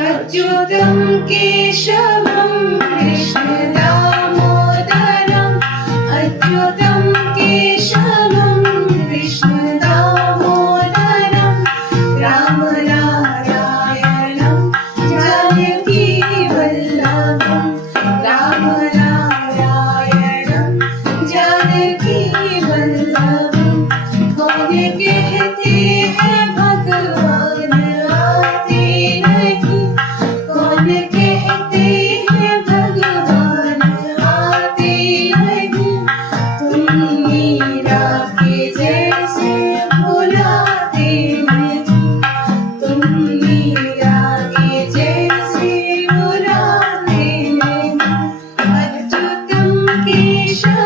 अच्युतं केशवं कृष्णदामोदरम् अच्युतं केशवं कृष्णदामोदरं रामनारायणं जानकीवल्लभं रामनारायणं जानकीवल्लभं कौन कहते हैं भगवान आते नहीं कौन कहते हैं भगवान आते नहीं तुम मीरा के जैसे बुलाते नहीं तुम मीरा के जैसे बुलाते नहीं अच्युतं केशवं